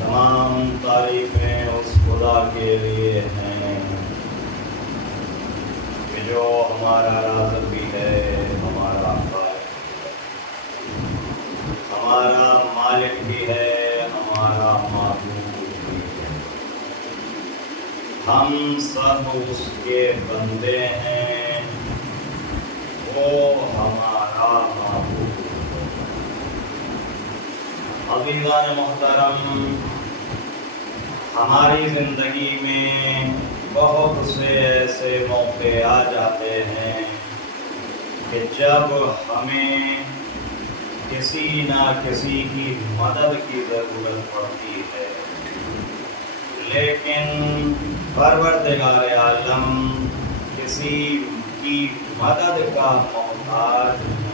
تمام تعریفیں اس خدا کے لیے ہیں کہ جو ہمارا رازق بھی ہے، ہمارا خالق، ہمارا مالک بھی ہے، ہمارا معبود بھی ہے۔ ہم سب اس کے بندے ہیں، وہ ہمارا معبود ہے۔ عزیزان محترم، ہماری زندگی میں بہت سے ایسے موقع آ جاتے ہیں کہ جب ہمیں کسی نہ کسی کی مدد کی ضرورت پڑتی ہے، لیکن پروردگار عالم کسی کی مدد کا محتاج نہیں۔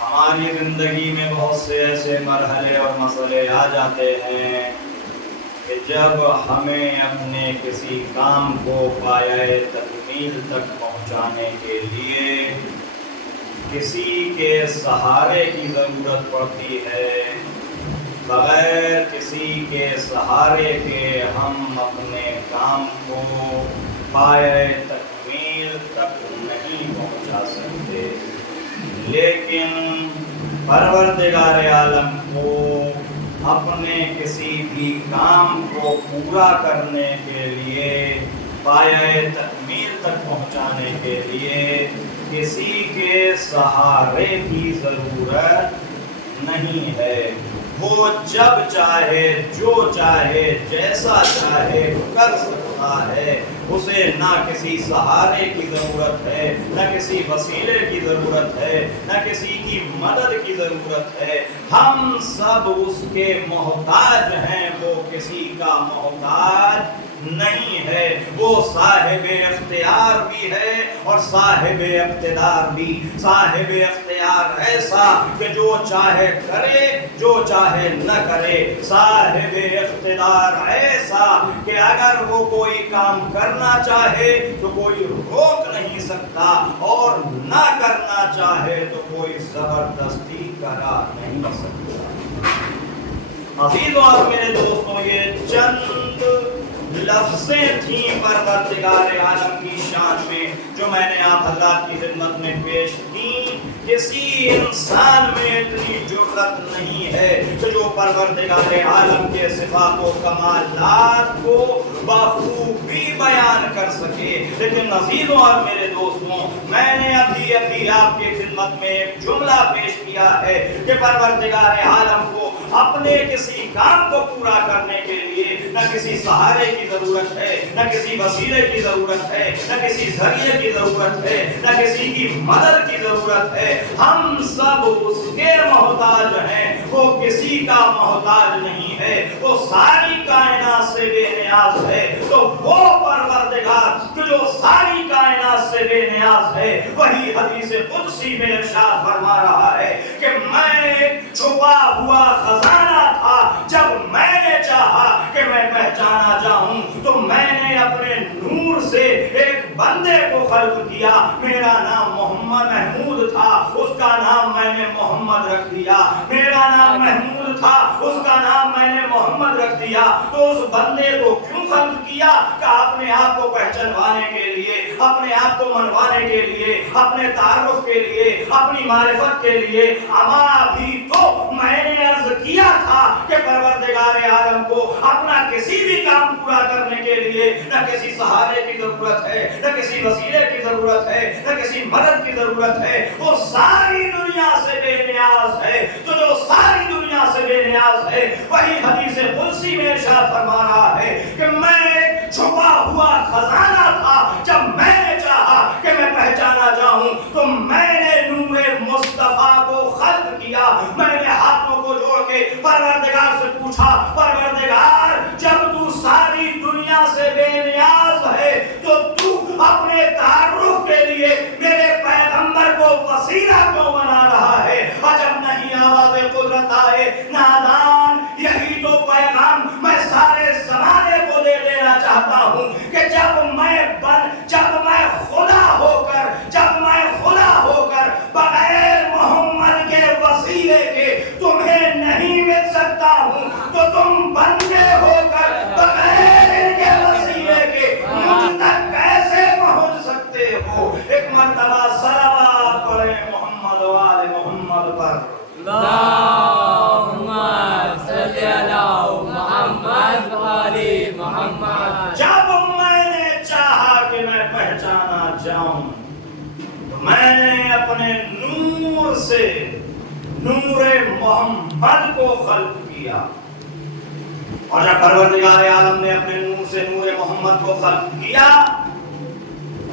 ہماری زندگی میں بہت سے ایسے مرحلے اور مسئلے آ جاتے ہیں کہ جب ہمیں اپنے کسی کام کو پایۂ تکمیل تک پہنچانے کے لیے کسی کے سہارے کی ضرورت پڑتی ہے۔ بغیر کسی کے سہارے کے ہم اپنے کام کو پایۂ تکمیل تک نہیں پہنچا سکتے، لیکن پروردگار عالم کو اپنے کسی بھی کام کو پورا کرنے کے لیے، پایۂ تکمیل تک پہنچانے کے لیے کسی کے سہارے کی ضرورت نہیں ہے۔ وہ جب چاہے، جو چاہے، جیسا چاہے کر سکتا ہے۔ اسے نہ کسی سہارے کی ضرورت ہے، نہ کسی وسیلے کی ضرورت ہے، نہ کسی کی مدد کی ضرورت ہے۔ ہم سب اس کے محتاج ہیں، وہ کسی کا محتاج نہیں ہے۔ وہ صاحب اختیار بھی ہے اور صاحب اقتدار بھی۔ صاحب اختیار ایسا کہ جو چاہے کرے، جو چاہے نہ کرے۔ صاحب اقتدار ایسا کہ اگر وہ کوئی کام کرنا چاہے تو کوئی روک نہیں سکتا، اور نہ کرنا چاہے تو کوئی زبردستی کرا نہیں سکتا۔ अज़ीज़ और मेरे दोस्तों, ये चंद लफ्ज़ें थी परवरदिगार आलम की शान में जो मैंने आप हज़रात की खिदमत में पेश की। किसी इंसान में इतनी जुर्रत नहीं है कि जो परवरदिगार आलम के सिफ़ात व कमालात को बखूबी बयान कर सके। लेकिन अज़ीज़ों और मेरे दोस्तों, मैंने अभी अभी आपकी खिदमत में एक जुमला पेश किया है कि परवरदिगार आलम को अपने किसी काम को पूरा करने के लिए न किसी सहारे की जरूरत है, न किसी वसीले की जरूरत है, न किसी जरिए की जरूरत है, न किसी की मदद की जरूरत है। हम सब उसके मोहताज हैं, वो किसी का मोहताज नहीं है, वो सारी कायनात से बेनियाज है। तो वो परवरदिगार जो सारी कायनात से बेनियाज है, वही हदीस कुदसी में इरशाद फरमा रहा है कि मैं छुपा हुआ खजाना था, जब मैंने चाहा कि मैं पहचाना जाऊं तो मैंने अपने नूर से एक बंदे को खल्क किया। मेरा नाम मोहम्मद महमूद था, उसका नाम मैंने मोहम्मद रख दिया। मेरा नाम महमूद था, उसका नाम मैंने मोहम्मद रख दिया। तो उस बंदे को क्यों खल्क किया? कि अपने आप को पहचानवाने के लिए, अपने आप को मनवाने के लिए, अपने तारुफ के लिए, अपनी मारिफत के लिए। अमा भी तो मैंने अर्ज किया था कि परवरदिगार आलम को अपना किसी भी काम पूरा करने के लिए न किसी सहारे की जरूरत है, न किसी वसीले की जरूरत है, न किसी मदद की जरूरत है। वो सारी दुनिया से बेनियाज है। तो जो सारी दुनिया से बेनियाज है, वही हदीस कुदसी में इरशाद फरमा रहा है कि मैं छुपा हुआ खजाना था, जब मैंने चाहा कि मैं पहचाना जाऊं तो मैंने नूरे मुस्तफा को खल्क किया। मैंने हाथों को जोड़ के परवरदिगार से पूछा, परवरदिगार जब तू सारी दुनिया से बेनियाज है तो तू अपने तारुफ के लिए मेरे पैगंबर को वसीला क्यों बना रहा है? अजब नहीं आवाज़ कुदरत आए नादान, यही तो पैगाम मैं सारे ज़माने को दे देना चाहता हूँ कि जब मैं खुदा होकर बगैर मोहम्मद के वसीले के तुम्हें नहीं मिल सकता हूँ, तो तुम बंदे होकर बगैर इनके वसीले के मुझ तक कैसे पहुँच सकते हो? एक मर्तबा सलावत पढ़े मोहम्मद वाले मोहम्मद पर। अल्लाहुम्मा सल्ली अला मुहम्मद वाले मोहम्मद। जब मैंने चाहा कि मैं पहचाना जाऊं तो मैंने अपने नूर से नूरे मोहम्मद को खल्क किया। और जब परवरदिगार आलम ने अपने नूर से नूरे मोहम्मद को खल्क किया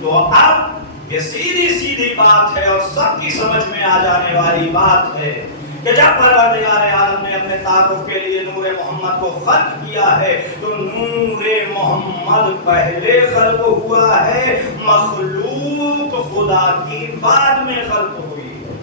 तो अब ये सीधी सीधी बात है और सबकी समझ में आ जाने वाली बात है कि जब परवरदिगार आलम ने अपने तारुफ के लिए नूरे मोहम्मद को खल्क किया है तो नूरे मोहम्मद पहले खल्क हुआ है, मखलूक खुदा की बाद में खल्क हुई है।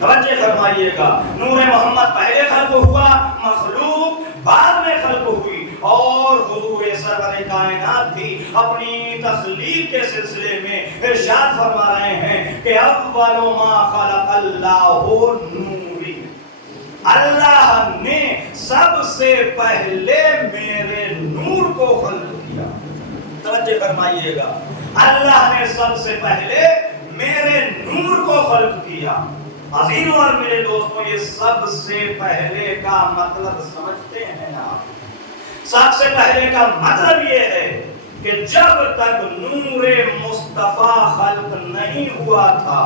तवज्जो फरमाइएगा, नूरे मोहम्मद पहले खल्क हुआ, मखलूक बाद में खल्क हुई। और हुजूर सरवर कायनात भी अपनी तख्लीक के सिलसिले में इरशाद फरमा रहे हैं कि अव्वलु मा खलक़ल्लाहु नूरी, अल्लाह ने सबसे पहले मेरे नूर को खल्क किया। तवज्जो फरमाइएगा, अल्लाह ने सबसे पहले मेरे नूर को खल्क किया। अज़ीज़ों और मेरे दोस्तों, ये सबसे पहले का मतलब समझते हैं आप? सबसे पहले का मतलब ये है कि जब तक नूरे मुस्तफा खल्क नहीं हुआ था,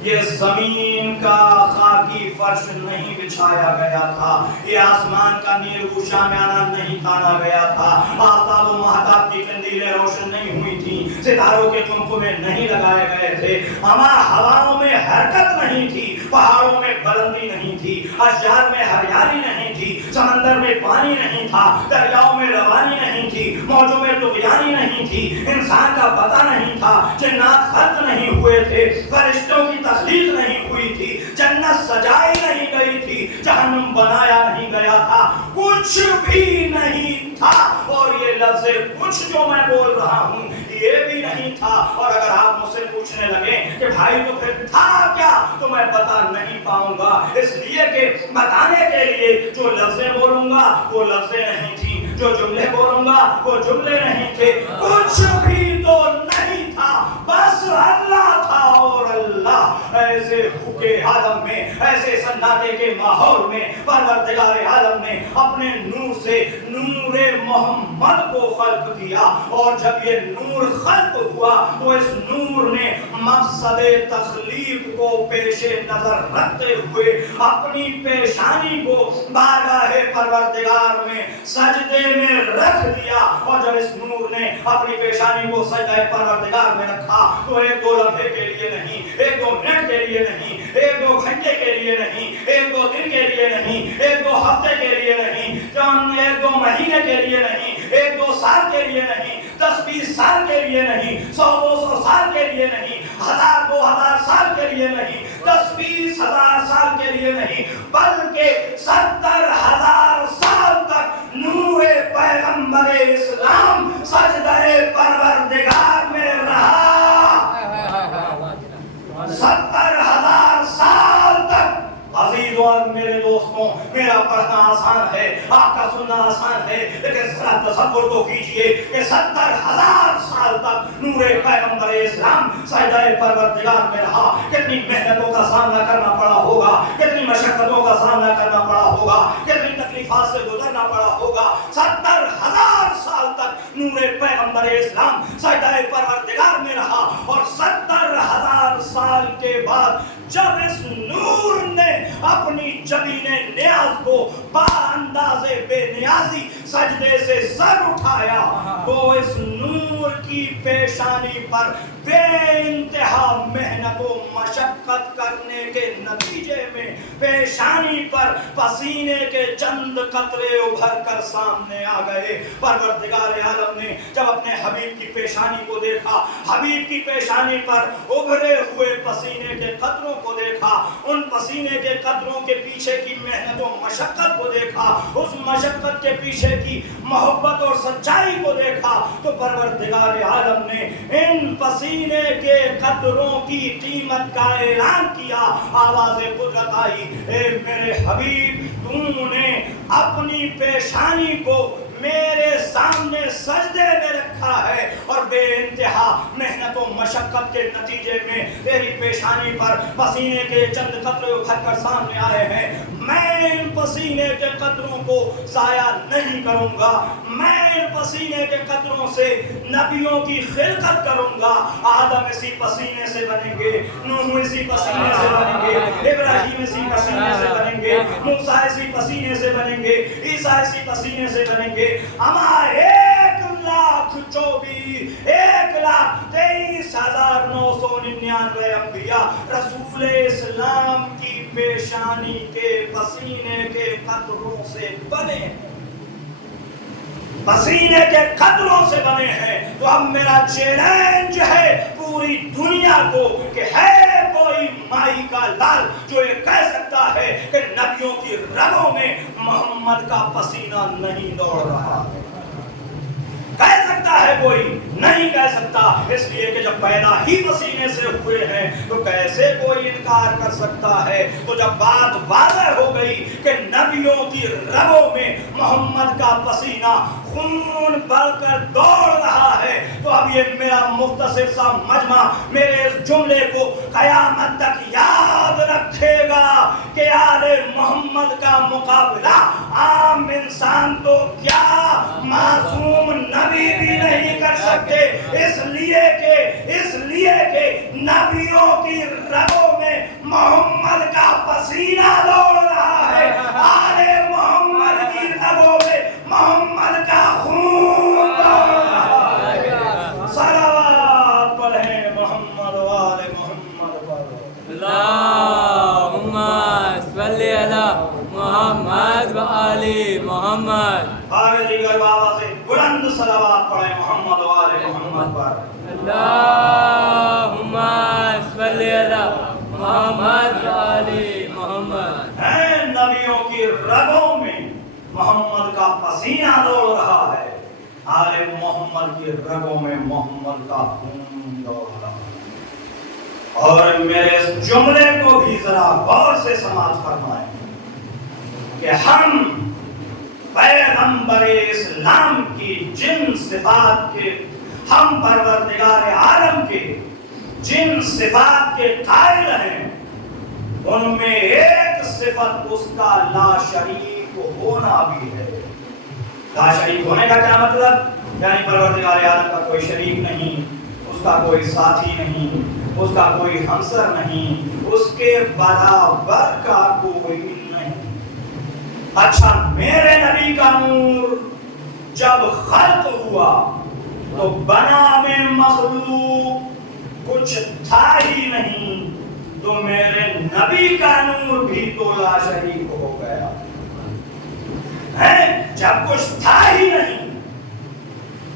ये जमीन का खाकी फर्श नहीं बिछाया गया था, ये आसमान का नील शामियाना नहीं ताना गया था, आफताब व महताब की कंदीलें रोशन नहीं हुई थी, सितारों के कुमकुमे नहीं लगाए गए थे, हवाओं में हरकत नहीं थी, पहाड़ों में बुलंदी नहीं थी, अशजार में हरियाली नहीं थी, समंदर में पानी नहीं था, दरियाओं में रवानी नहीं थी, मौजों में तुगयानी नहीं थी, इंसान का पता नहीं था, जिन्नात खल्क नहीं हुए थे, फरिश्तों की तख्लीक नहीं हुई थी, जन्नत सजाई नहीं गई थी, जहन्नम बनाया नहीं गया था, कुछ भी नहीं था। और ये लफ्ज़ कुछ जो मैं बोल रहा हूँ ये भी नहीं था। और अगर आप मुझसे पूछने लगे कि भाई तो फिर था क्या, तो मैं बता नहीं पाऊंगा, इसलिए कि बताने के लिए जो लफ्ज़ें बोलूंगा وہ لفظیں نہیں تھی، جو جملے بولوں گا وہ جملے نہیں تھے، کچھ بھی تو نہیں تھا، بس اللہ تھا اور اللہ۔ ایسے بھوکے عالم میں، ایسے سناٹے کے ماحول میں پروردگار عالم نے اپنے نور سے نور محمد کو خلق کیا، اور جب یہ نور خلق ہوا تو اس نور نے مقصد تخلیق کو پیش نظر رکھتے ہوئے اپنی پیشانی کو بارگاہ پروردگار میں سجدے میں رکھ دیا، اور جب اس نور نے اپنی پیشانی کو سجدہ پروردگار میں رکھا تو ایک دو لمحے کے لیے نہیں، ایک دو منٹ کے لیے نہیں، ایک دو گھنٹے کے لیے نہیں، ایک دو دن کے لیے نہیں، ایک دو ہفتے کے لیے نہیں، ایک دو مہینے کے لیے نہیں، ایک دو سال کے لیے نہیں، 10-20 سال کے لیے نہیں، 100-200 سال کے لیے نہیں، 1000-2000 سال کے لیے نہیں، 10-20 ہزار سال کے لیے نہیں، بلکہ 70,000 سال تک نور پیغمبر اسلام سجدہ پروردگار میں رہا۔ 70,000 سال تک۔ عزیزوں اور میرے دوستوں، میرا پڑھنا آسان ہے، آپ کا سننا آسان ہے، لیکن ذرا تصور تو کیجئے کہ 70,000 سال تک نور پیغمبر اسلام سجدہ پروردگار میں رہا۔ کتنی محنتوں کا سامنا کرنا پڑا ہوگا، کتنی مشقتوں کا سامنا کرنا پڑا ہوگا، کتنی تکلیفات سے گزرنا پڑا ہوگا۔ 70,000 سال تک نور پیغمبر اسلام سجدہ پروردگار میں رہا، اور 70,000 سال کے بعد جب اس نور نے اپنی جبین نیاز کو با انداز بے نیازی سجدے سے سر اٹھایا تو اس نور کی پیشانی پر بے انتہا محنت و مشقت کرنے کے نتیجے میں پیشانی پر پسینے کے چند قطرے ابھر کر سامنے آ گئے۔ پروردگار عالم نے جب اپنے حبیب کی پیشانی کو دیکھا، حبیب کی پیشانی پر ابھرے ہوئے پسینے کے قطروں کو دیکھا، ان پسینے کے قطروں کے پیچھے کی محنت و مشقت کو دیکھا، اس مشقت کے پیچھے کی محبت اور سچائی کو دیکھا، تو پروردگار عالم نے ان پسینے کے قطروں کی قیمت کا اعلان کیا۔ آواز قدرت آئی، اے میرے حبیب، تو نے اپنی پیشانی کو میرے سامنے سجدے میں رکھا ہے، اور بے انتہا محنت و مشقت کے نتیجے میں تیری پیشانی پر پسینے کے چند قطرے ابھر کر سامنے آئے ہیں۔ میں ان پسینے کے قطروں کو ضائع نہیں کروں گا، میں ان پسینے کے قطروں سے نبیوں کی خلقت کروں گا۔ آدم اسی پسینے سے بنیں گے، نوح اسی پسینے سے بنیں گے، ابراہیم اسی پسینے سے بنیں گے، موسیٰ اسی پسینے سے بنیں گے، عیسیٰ اسی پسینے سے بنیں گے۔ اما 1,23,999 انبیاء رسول اسلام کی پیشانی کے پسینے کے قطروں سے بنے ہیں، پسینے کے قطروں سے بنے ہیں۔ تو اب میرا چیلنج ہے پوری دنیا کو کہ ہے کوئی مائی کا لال جو یہ کہہ سکتا ہے کہ نبیوں کی رگوں میں محمد کا پسینہ نہیں دوڑ رہا ہے؟ کہہ سکتا ہے کوئی؟ نہیں کہہ سکتا، اس لیے کہ جب پیدا ہی پسینے سے ہوئے ہیں تو کیسے کوئی انکار کر سکتا ہے؟ تو جب بات واضح ہو گئی کہ نبیوں کی رگوں میں محمد کا پسینہ خون بڑھ کر دوڑ رہا ہے، تو اب یہ میرا مختصر سا مجمع میرے اس جملے کو قیامت تک یاد رکھے گا کہ آل محمد کا مقابلہ عام انسان تو کیا معصوم نبی بھی نہیں کر سکتے، اس لیے کہ نبیوں کی رگوں میں محمد کا پسینہ دوڑ رہا ہے، آل محمد کی رگوں میں محمد کا خون دوڑ رہا ہے۔ صلوات پڑھیں محمد وآل محمد پر۔ اللہم صلی علی محمد وآل محمد۔ آگے دیگر بابا سے بلند صلوات پڑھیں محمد وآل محمد پر۔ اللہم صلی علی محمد وآل محمد۔ ہیں نبیوں کی رگوں میں محمد کا پسینہ دوڑ رہا ہے، آل محمد کی رگوں میں محمد کا خون دوڑ رہا ہے۔ اور میرے اس جملے کو بھی ذرا غور سے سماعت فرمائیں کہ ہم पैगंबर इस्लाम की जिन सिफात के, हम परवरदिगार आलम के जिन सिफात के कायल हैं, उनमें एक सिफत उसका ला शरीक होना भी है। ला शरीक होने का क्या मतलब? यानी परवरदिगार आलम का कोई शरीक नहीं, उसका कोई साथी नहीं, उसका कोई हमसर नहीं, उसके बराबर का कोई नहीं। अच्छा, मेरे नबी का नूर जब खल्क हुआ तो बना में मखलूक कुछ था ही नहीं, तो मेरे नबी का नूर भी तो ला शरीक हो गया है। जब कुछ था ही नहीं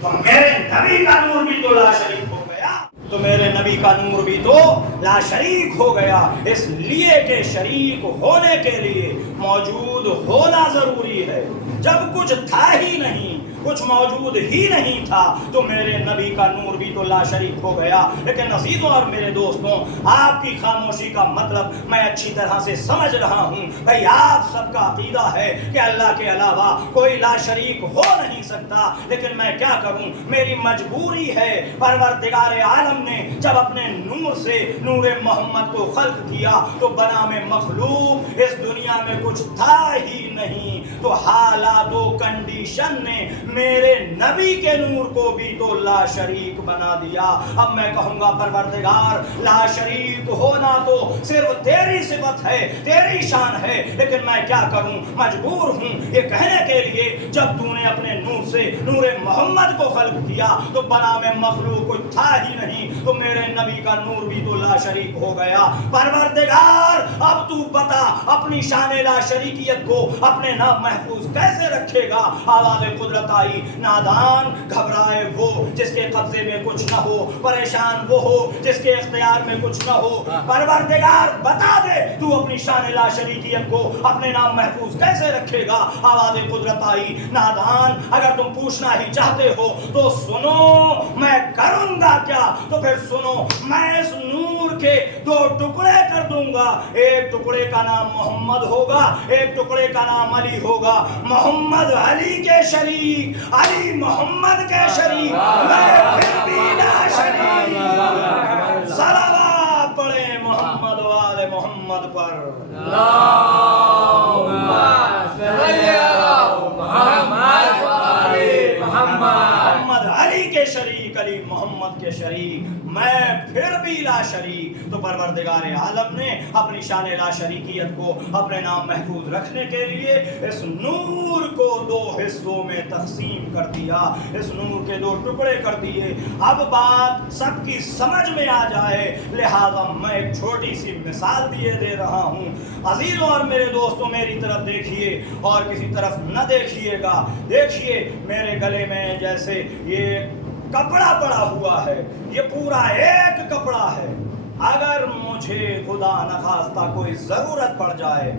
तो मेरे नबी का नूर भी तो ला शरीक हो गया, तो मेरे नबी का नूर भी तो ला शरीक हो गया। इसलिए कि शरीक होने के लिए मौजूद होना जरूरी है। जब कुछ था ही नहीं, कुछ मौजूद ही नहीं था, तो मेरे नबी का नूर भी तो ला शरीक हो गया। लेकिन अजीजों और मेरे दोस्तों, आपकी खामोशी का मतलब मैं अच्छी तरह से समझ रहा हूँ। भाई, आप सबका अकीदा है कि अल्लाह के अलावा कोई ला शरीक हो नहीं सकता, लेकिन मैं क्या करूँ, मेरी मजबूरी है। परवरदिगार आलम ने जब अपने नूर से नूरे मोहम्मद को खल्क किया तो बना में मखलूक इस दुनिया में कुछ था ही नहीं, तो हालात कंडीशन ने मेरे नबी के नूर को भी तो ला शरीक बना दिया। अब मैं कहूंगा परवरदिगार, ला शरीक होना तो सिर्फ तेरी सिफत है, तेरी शान है, लेकिन मैं क्या करूं, मजबूर हूं ये कहने के लिए, जब तूने अपने नूर से नूरे मोहम्मद को खल्क किया तो बना में मखलूक कुछ था ही नहीं, तो मेरे नबी का नूर भी तो ला शरीक हो गया। परवरदिगार, अब तू बता, अपनी शान ला शरीकियत को अपने नाम महफूज कैसे रखेगा? आवाज़ कुदरत आई, नादान घबराए वो जिसके कब्जे में कुछ न हो, परेशान वो हो जिसके इख्तियार में कुछ न हो। परवरदिगार, बता दे, तू अपनी शान ला शरीकियत को अपने नाम महफूज कैसे रखेगा? आवाज़ कुदरत आई, नादान, अगर तुम पूछना ही चाहते हो तो सुनो, मैं करूंगा क्या? तो फिर सुनो, मैं इस नूर के दो टुकड़े कर दूंगा। एक टुकड़े का नाम मोहम्मद होगा, एक टुकड़े का नाम अली होगा। मोहम्मद अली के शरीक, अली मोहम्मद के शरीक, मैं फिर भी ला शरीक। सलावत पढ़े मोहम्मद वाले मोहम्मद पर। मोहम्मद अली के शरीक, अली मोहम्मद के शरीक, मैं फिर भी ला शरीक। तो परवरदिगार आलम ने अपनी शान ला शरीकियत को अपने नाम महफूज रखने के लिए इस नूर को दो हिस्सों में तकसीम कर दिया, इस नूर के दो टुकड़े कर दिए। अब बात सबकी समझ में आ जाए, लिहाजा मैं एक छोटी सी मिसाल दिए दे रहा हूँ। अजीजों और मेरे दोस्तों, मेरी तरफ देखिए और किसी तरफ न देखिएगा। देखिए, मेरे गले में जैसे ये कपड़ा पड़ा हुआ है, ये पूरा एक कपड़ा है। अगर मुझे खुदा न खास्ता कोई जरूरत पड़ जाए,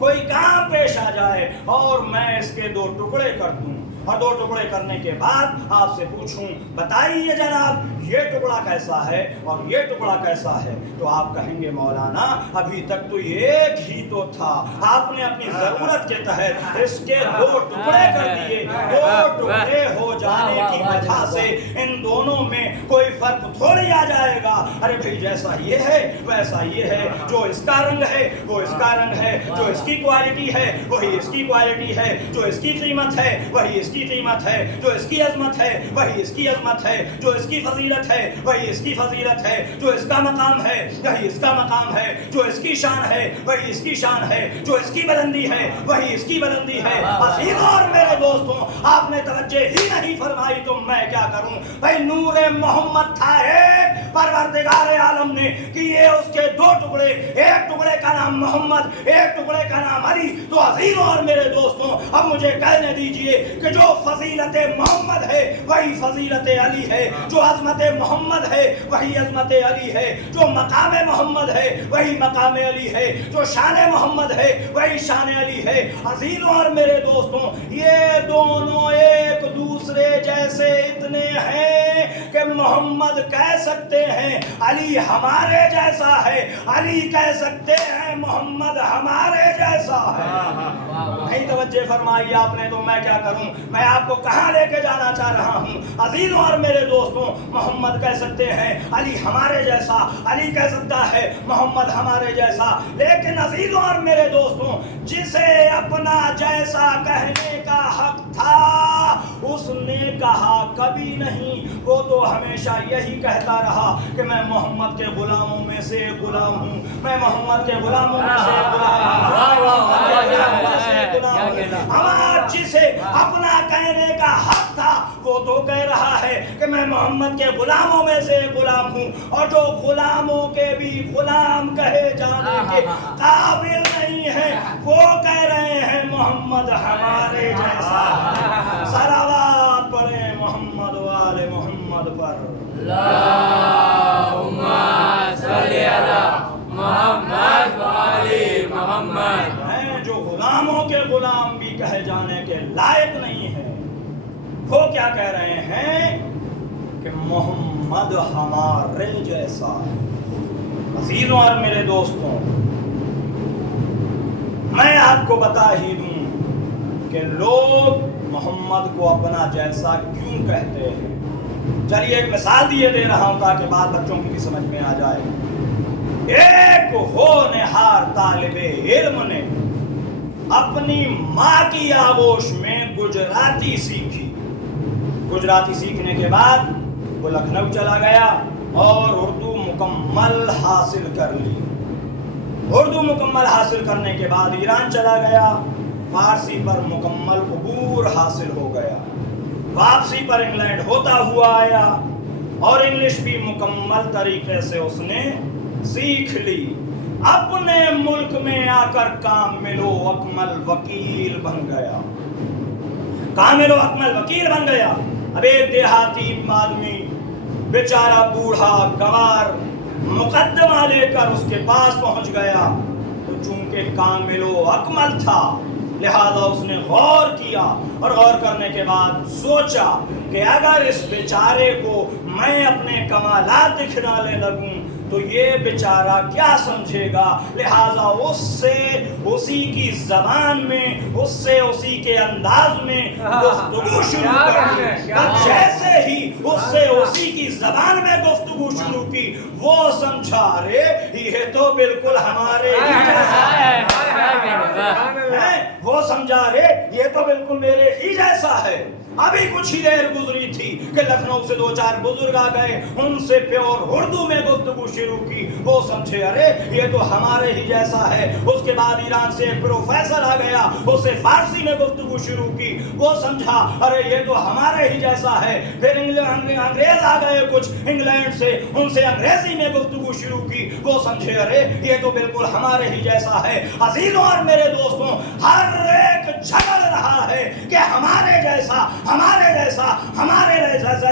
कोई काम पेश आ जाए और मैं इसके दो टुकड़े कर दूं और दो टुकड़े करने के बाद आपसे पूछूं, बताइए जनाब ये टुकड़ा कैसा है और ये टुकड़ा कैसा है, तो आप कहेंगे मौलाना अभी तक तो एक ही तो था, आपने अपनी जरूरत के तहत इसके दो टुकड़े कर दिए। दो टुकड़े हो जाने की वजह से इन दोनों में कोई फर्क थोड़ी आ जाएगा। अरे भाई, जैसा ये है वैसा ये है, जो इसका रंग है वो इसका रंग है, जो इसकी क्वालिटी है वही इसकी क्वालिटी है, जो इसकी कीमत है वही इसकी कीमत है, जो इसकी अजमत है वही इसकी अजमत है, जो इसकी फजीलत है वही इसकी फजीलत है, जो इसका मकाम है वही इसका मकाम है, जो इसकी शान है वही इसकी शान है, जो इसकी बुलंदी है वही इसकी बुलंदी है। अजीजों और मेरे दोस्तों, आपने तवज्जो ही नहीं फरमाई तो मैं क्या करूं? भाई, नूरे मोहम्मद था एक, परवरदिगार आलम ने किए उसके दो टुकड़े, एक टुकड़े का नाम मोहम्मद, एक टुकड़े का नाम अली। तो अजीजों और मेरे दोस्तों, अब मुझे कहने दीजिए कि जो फजीलत मोहम्मद है वही फजीलत अली है, जो अजमत मोहम्मद है वही अजमत अली है, जो मकाम मोहम्मद है वही मकाम अली है, जो शान मोहम्मद है वही शान अली है। अजीजों और मेरे दोस्तों, ये दोनों एक दूसरे जैसे इतने हैं कि मोहम्मद कह सकते हैं अली हमारे जैसा है, अली कह सकते हैं मोहम्मद हमारे जैसा है। नहीं توجہ فرمائی آپ نے تو میں کیا کروں، میں آپ کو کہاں لے کے جانا چاہ رہا ہوں۔ عزیزوں اور میرے دوستوں، محمد کہہ سکتے ہیں علی ہمارے جیسا، علی کہہ سکتا ہے محمد ہمارے جیسا، لیکن عزیزوں اور میرے دوستوں، جسے اپنا جیسا کہنے کا حق تھا اس نے کہا کبھی نہیں، وہ تو ہمیشہ یہی کہتا رہا کہ میں محمد کے غلاموں میں سے ایک غلام ہوں، میں محمد کے غلاموں میں سے ایک غلام ہوں۔ ہمارا جسے اپنا کہنے کا حق تھا وہ تو کہہ رہا ہے کہ میں محمد کے غلاموں میں سے ایک غلام ہوں، اور جو غلاموں کے بھی غلام کہے جانے کے قابل نہیں ہیں وہ کہہ رہے ہیں محمد ہمارے جیسا ہے۔ صلوات پڑھیں محمد والے محمد پر۔ اللہم صلی علی محمد وآل محمد۔ ہیں جو غلاموں کے غلام بھی کہے جانے کے لائق نہیں ہیں، وہ کیا کہہ رہے ہیں کہ محمد ہمارے جیسا ہے۔ عزیزوں اور میرے دوستوں، میں آپ کو بتا ہی دوں کہ لوگ محمد کو اپنا جیسا کیوں کہتے ہیں۔ چلیے ایک مثال دے رہا ہوں تاکہ بات بچوں کی بھی سمجھ میں آ جائے۔ ایک ہونہار طالب علم نے اپنی ماں کی آغوش میں گجراتی سیکھی۔ گجراتی سیکھنے کے بعد وہ لکھنؤ چلا گیا اور اردو مکمل حاصل کر لی۔ اردو مکمل حاصل کرنے کے بعد ایران چلا گیا، فارسی پر مکمل عبور حاصل ہو گیا۔ واپسی پر انگلینڈ ہوتا ہوا آیا اور انگلش بھی مکمل طریقے سے اس نے سیکھ لی۔ اپنے ملک میں آ کر کامل و اکمل وکیل بن گیا۔ کامل و اکمل وکیل بن گیا۔ اب ایک دیہاتی آدمی بیچارہ بوڑھا گوار مقدمہ لے کر اس کے پاس پہنچ گیا، تو چونکہ کامل و اکمل تھا لہذا اس نے غور کیا، اور غور کرنے کے بعد سوچا کہ اگر اس بیچارے کو میں اپنے کمالات دکھلانے لگوں تو یہ بیچارہ کیا سمجھے گا، لہذا اس سے اسی کی زبان میں، اس سے اسی کے انداز میں گفتگو شروع کر دی۔ جیسے ہی اس سے اسی کی زبان میں گفتگو شروع کی وہ سمجھا رے یہ تو بالکل ہمارے ہی جیسا ہے، وہ سمجھا رے یہ تو بالکل میرے ہی جیسا ہے۔ ابھی کچھ ہی دیر گزری تھی کہ لکھنؤ سے 2-4 بزرگ آ گئے، ان سے پیور اردو میں گفتگو شروع کی، وہ سمجھے ارے یہ تو ہمارے ہی جیسا ہے۔ اس کے بعد ایران سے ایک پروفیسر آ گیا، اس سے فارسی میں گفتگو شروع کی، وہ سمجھا ارے یہ تو ہمارے ہی جیسا ہے۔ پھر انگریز آ گئے کچھ انگلینڈ سے، ان سے انگریزی میں گفتگو شروع کی، وہ سمجھے ارے یہ تو بالکل ہمارے ہی جیسا ہے۔ عزیزوں اور میرے دوستوں، ہر ایک جھگڑ رہا ہے کہ ہمارے جیسا، ہمارے جیسا، ہمارے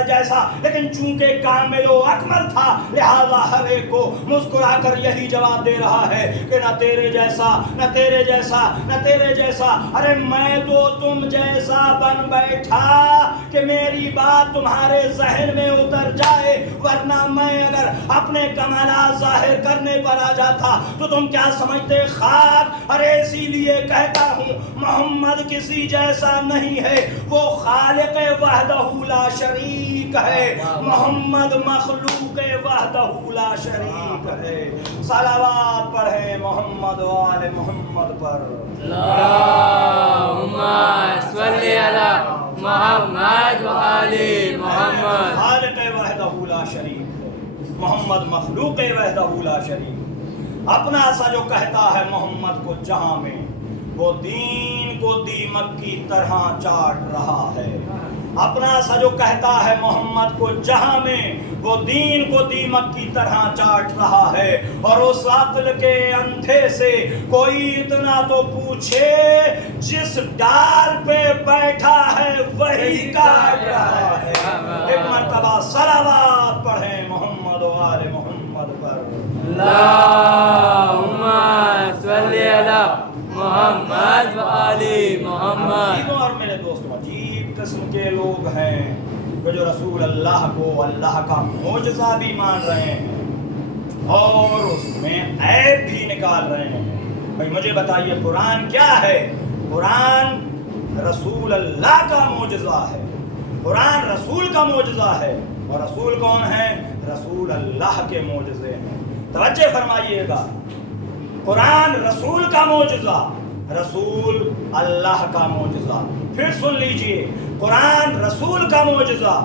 جیسا، لیکن چونکہ کامل و اکمل تھا لہذا ہر ایک کو مسکرا کر یہی جواب دے رہا ہے کہ نہ تیرے جیسا، نہ تیرے جیسا، نہ تیرے جیسا۔ ارے میں تو تم جیسا بن بیٹھا کہ میری بات تمہارے ذہن میں اتر جائے، ورنہ میں اگر اپنے کمالات ظاہر کرنے پر آ جاتا تو تم کیا سمجھتے خاک۔ ارے اسی لیے کہتا ہوں محمد کسی جیسا نہیں ہے، وہ خالق وحدہ لا شریک ہے، محمد مخلوق وحدہ لا شریک ہے۔ صلوات پڑھیں محمد وآل محمد پر۔ اللہم صلی علی محمد وآل محمد۔ خالق وحدہ لا شریک ہے، محمد مخلوق وحدہ لا شریک۔ اپنا سا جو کہتا ہے محمد کو جہاں میں، وہ دین کو دیمک کی طرح چاٹ رہا ہے۔ اپنا سا جو کہتا ہے محمد کو جہاں میں، وہ دین کو دیمک کی طرح چاٹ رہا ہے۔ اور اس عقل کے اندھے سے کوئی اتنا تو پوچھے، جس ڈال پہ بیٹھا ہے وہی کاٹ رہا ہے۔ ایک مرتبہ صلوات پڑھیں محمد و آل محمد پر۔ اللہم صلی علی محمد وآل محمد۔ اور میرے دوستوں، عجیب قسم کے لوگ ہیں کہ جو رسول اللہ کو اللہ کا معجزہ بھی مان رہے ہیں اور اس میں عیب بھی نکال رہے ہیں۔ بھائی مجھے بتائیے قرآن کیا ہے؟ قرآن रसूल अल्लाह का मोजज़ा है, कुरान रसूल का मोजज़ा है। और रसूल कौन है? रसूल अल्लाह के मोजज़े हैं। तवज्जो फरमाइएगा, कुरान रसूल का मोजज़ा, रसूल अल्लाह का मोजज़ा। फिर सुन लीजिए, कुरान रसूल का मोजज़ा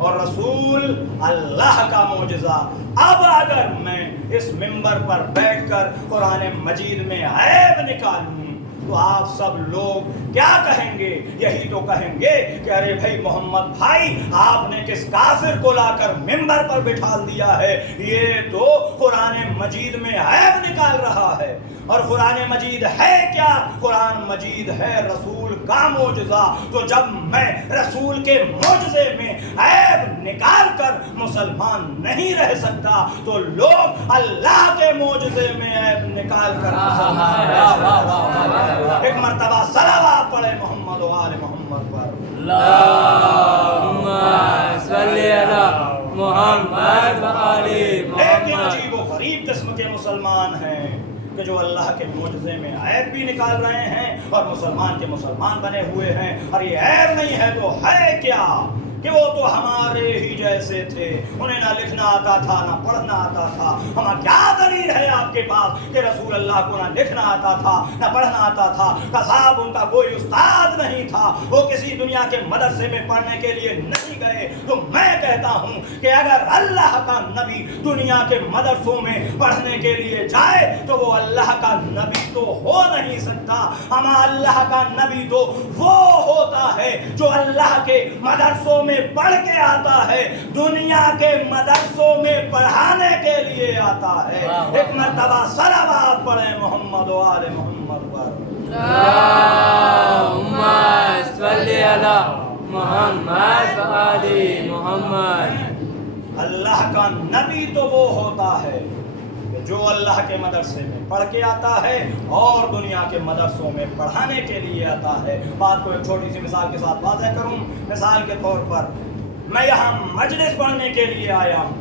और रसूल अल्लाह का मोजज़ा। अब अगर मैं इस मिंबर पर बैठकर कुरान मजीद में ऐब निकालूं तो आप सब लोग क्या कहेंगे? यही तो कहेंगे कि अरे भाई मोहम्मद भाई, आपने किस काफिर को लाकर मिंबर पर बिठा दिया है, ये तो कुरान मजीद में ऐब निकाल रहा है। और कुरान मजीद है क्या? कुरान मजीद है रसूल का मोजज़ा। तो जब मैं रसूल के मोजज़े में ऐब निकाल कर मुसलमान नहीं रह सकता, तो लोग अल्लाह के मोजज़े में ऐब निकाल कर मुसलमान रह सकते। एक मर्तबा सलावत पढ़े मोहम्मद व आले मोहम्मद पर। अल्लाहुम्मा सल्ली अला मुहम्मद व आले लेकिन मुहम्मद। अजीब व गरीब किस्म के मुसलमान हैं कि जो अल्लाह के मोजज़े में ऐब भी निकाल रहे हैं और मुसलमान के मुसलमान बने हुए हैं। और ये ऐब नहीं है तो है क्या कि वो तो हमारे ही जैसे थे, उन्हें ना लिखना आता था ना पढ़ना आता था। हमारा क्या दलील है आपके पास कि रसूल अल्लाह को ना लिखना आता था ना पढ़ना आता था? साहब उनका कोई उस्ताद नहीं था, वो किसी दुनिया के मदरसे में पढ़ने के लिए नहीं गए। तो मैं कहता हूँ कि अगर अल्लाह का नबी दुनिया के मदरसों में पढ़ने के लिए जाए तो वो अल्लाह का नबी तो हो नहीं सकता। हमारा अल्लाह का नबी तो वो होता है जो अल्लाह के मदरसों में पढ़ के आता है, दुनिया के मदरसों में पढ़ाने के लिए आता है। एक मर्तबा सलावत पढ़े मोहम्मद व आले मोहम्मद पर। अल्लाहुम्मा सल्ली अला मुहम्मद व आले मुहम्मद। अल्लाह का नबी तो वो होता है कि जो अल्लाह के मदरसे में पढ़ के आता है और दुनिया के मदरसों में पढ़ाने के लिए आता है। बात को एक छोटी सी मिसाल के साथ वाज़ेह करूं। मिसाल के तौर पर मैं यहाँ मजलिस पढ़ने के लिए आया हूँ,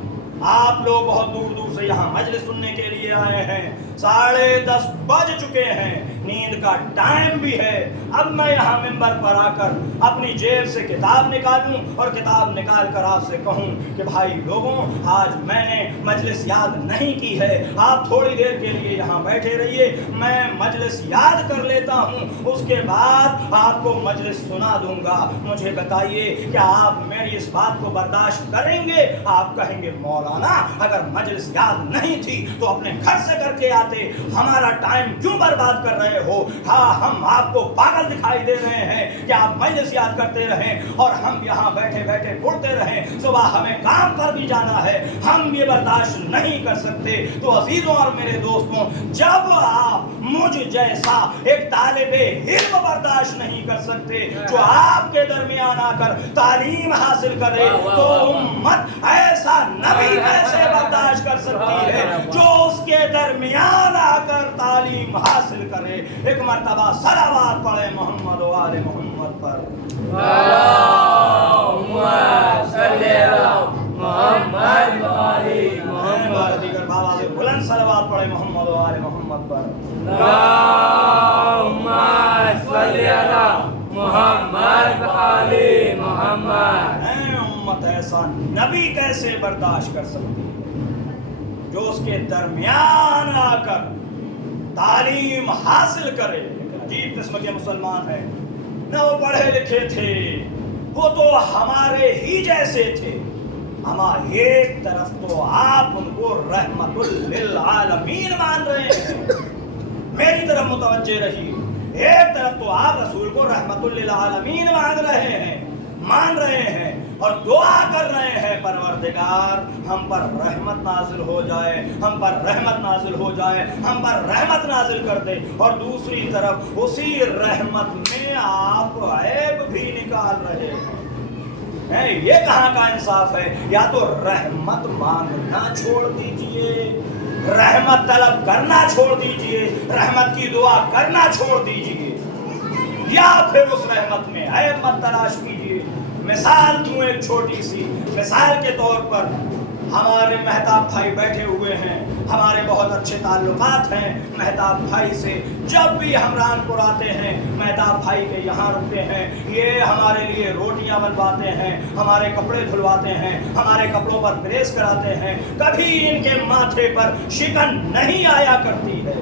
आप लोग बहुत दूर दूर से यहाँ मजलिस सुनने के लिए आए हैं। 10:30 बज चुके हैं, नींद का टाइम भी है। अब मैं यहाँ मिंबर पर आकर अपनी जेब से किताब निकालूं और किताब निकाल कर आपसे कहूं कि भाई लोगों, आज मैंने मजलिस याद नहीं की है, आप थोड़ी देर के लिए यहाँ बैठे रहिए, मैं मजलिस याद कर लेता हूँ, उसके बाद आपको मजलिस सुना दूंगा। मुझे बताइए क्या आप मेरी इस बात को बर्दाश्त करेंगे? आप कहेंगे मौलाना अगर मजलिस याद नहीं थी तो अपने घर से करके आते, हमारा टाइम क्यों बर्बाद कर रहे हो? हाँ, हम आपको पागल दिखाई दे रहे हैं कि आप मजलिस याद करते रहें और हम यहाँ बैठे बैठे पढ़ते रहें। सुबह हमें काम पर भी जाना है, हम ये बर्दाश्त नहीं कर सकते। तो अजीजों और मेरे दोस्तों, जब आप मुझ जैसा एक तालिबे इल्म बर्दाश्त नहीं कर सकते जो आपके दरमियान आकर तालीम हासिल करे, तो उम्मत ऐसा नबी कैसे बर्दाश्त कर सकती है जो उसके दरमियान आकर तालीम हासिल करे? एक मर्तबा सलावत पढ़े मोहम्मद व आले मोहम्मद पर। अल्लाहुम्मा सल्ली अला मुहम्मद व आले मुहम्मद। दीगर बाबा से बुलंद सलावत पढ़े मोहम्मद व आले मोहम्मद पर। अल्लाहुम्मा सल्ली अला मुहम्मद व आले मुहम्मद। उम्मत ऐसा नबी कैसे बर्दाश्त कर सकती है जो उसके दरमियान आकर तालीम हासिल करे? लेकिन अजीब किस्म के मुसलमान हैं, न वो पढ़े लिखे थे, वो तो हमारे ही जैसे थे। अमा एक तरफ तो आप उनको रहमतुल लिल आलमीन मान रहे हैं, मेरी तरफ मुतवज्जे रहिए। एक तरफ तो आप रसूल को रहमतुल लिल आलमीन मान रहे हैं और दुआ कर रहे हैं, परवरदिगार हम पर रहमत नाजिल हो जाए, हम पर रहमत नाजिल हो जाए, हम पर रहमत नाजिल कर दे। और दूसरी तरफ उसी रहमत में आप ऐब भी निकाल रहे हैं। ये कहाँ का इंसाफ है? या तो रहमत मांगना छोड़ दीजिए, रहमत तलब करना छोड़ दीजिए, रहमत की दुआ करना छोड़ दीजिए, या फिर उस रहमत में ऐब मत तलाश कीजिए। मिसाल दूं एक छोटी सी, मिसाल के तौर पर हमारे मेहताब भाई बैठे हुए हैं, ہمارے بہت اچھے تعلقات ہیں مہتاب بھائی سے. جب بھی ہم رامپور آتے ہیں مہتاب بھائی کے یہاں رکتے ہیں. یہ ہمارے لیے روٹیاں بنواتے ہیں, ہمارے کپڑے دھلواتے ہیں, ہمارے کپڑوں پر پریس کراتے ہیں. کبھی ان کے ماتھے پر شکن نہیں آیا کرتی ہے.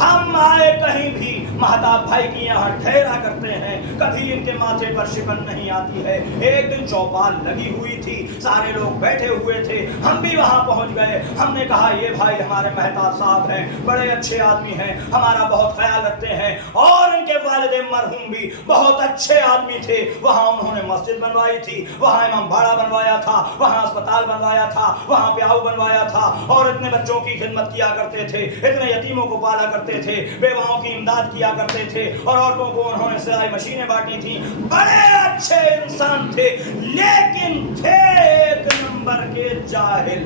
ہم آئے کہیں بھی مہتاب بھائی کی یہاں ٹھہرا کرتے ہیں, کبھی ان کے ماتھے پر شکن نہیں آتی ہے. ایک دن چوپال لگی ہوئی تھی, سارے لوگ بیٹھے ہوئے تھے, ہم بھی وہاں پہنچ گئے. ہم نے کہا یہ بھائی ہمارے مہتاب صاحب ہیں, بڑے اچھے آدمی ہیں, ہمارا بہت خیال رکھتے ہیں, اور ان کے والد مرحوم بھی بہت اچھے آدمی تھے. وہاں انہوں نے مسجد بنوائی تھی, وہاں امام باڑہ بنوایا تھا, وہاں اسپتال بنوایا تھا, وہاں پیاؤ بنوایا تھا, اور اتنے بچوں کی خدمت کیا کرتے تھے, اتنے یتیموں کو پالا کرتے تھے, بیواؤں کی امداد کیا کرتے تھے, اور عورتوں کو انہوں نے سلائی مشینیں بانٹی تھیں. بڑے اچھے انسان تھے, لیکن تھے ایک نمبر کے جاہل,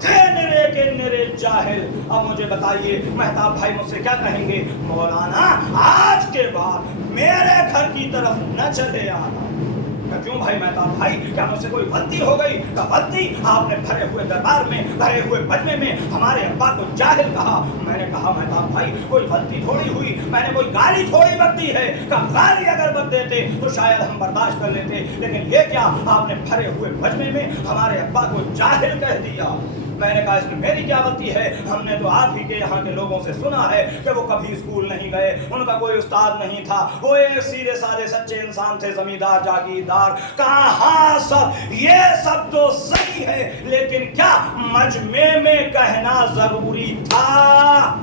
تھے نرے کے نرے جاہل. اب مجھے بتائیے مہتاب بھائی مجھ سے کیا کہیں گے؟ مولانا آج کے بعد میرے گھر کی طرف نہ چلے آنا. کیوں بھائی مہتاب بھائی, کیا مجھ سے کوئی غلطی ہو گئی؟ غلطی آپ نے بھرے ہوئے دربار میں, بھرے ہوئے بجنے میں ہمارے ابا کو جاہل کہا. میں نے کہا مہتاب بھائی کوئی غلطی تھوڑی ہوئی, میں نے کوئی گالی تھوڑی بک دی ہے. گالی اگر بک دیتے تو شاید ہم برداشت کر لیتے, لیکن یہ کیا آپ نے بھرے ہوئے بجنے میں ہمارے ابا کو جاہل کہہ دیا. میں نے کہا اس میں میری کیا غلطی ہے؟ ہم نے تو آپ ہی کے یہاں کے لوگوں سے سنا ہے کہ وہ کبھی اسکول نہیں گئے, ان کا کوئی استاد نہیں تھا, وہ ایک سیدھے سادے سچے انسان تھے, زمیندار جاگیردار. کہاں ہاں سب یہ سب تو صحیح ہے, لیکن کیا مجمع میں کہنا ضروری تھا؟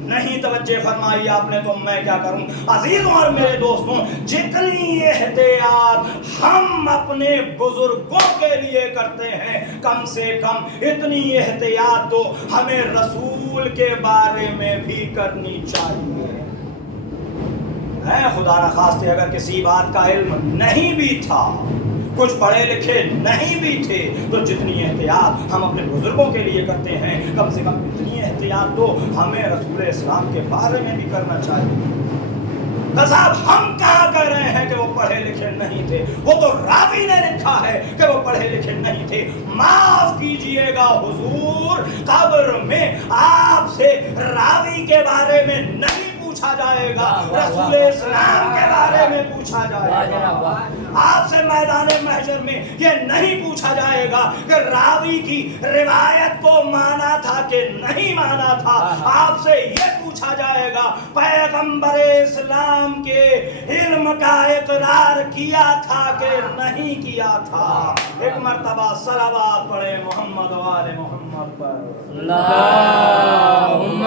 نہیں توجہ فرمائی آپ نے, تو میں کیا کروں؟ عزیزوں اور میرے دوستوں, جتنی احتیاط ہم اپنے بزرگوں کے لیے کرتے ہیں, کم سے کم اتنی احتیاط تو ہمیں رسول کے بارے میں بھی کرنی چاہیے. خدا نخواستہ اگر کسی بات کا علم نہیں بھی تھا, کچھ پڑھے لکھے نہیں بھی تھے, تو جتنی احتیاط ہم اپنے بزرگوں کے لیے کرتے ہیں, کم سے کم اتنی احتیاط تو ہمیں رسول اسلام کے بارے میں بھی کرنا چاہیے. صاحب ہم کہاں کہہ رہے ہیں کہ وہ پڑھے لکھے نہیں تھے, وہ تو راوی نے لکھا ہے کہ وہ پڑھے لکھے نہیں تھے. معاف کیجئے گا حضور, قبر میں آپ سے راوی کے بارے میں نہیں پوچھا جائے گا, رسول اسلام کے بارے میں پوچھا جائے گا. آپ سے میدان محشر میں یہ نہیں پوچھا جائے گا کہ راوی کی روایت کو مانا تھا کہ نہیں مانا تھا. آپ سے یہ پوچھا جائے گا پیغمبر اسلام کے علم کا اقرار کیا تھا کہ نہیں کیا تھا. ایک مرتبہ صلوات پڑھے محمد و آل محمد پر. اللہم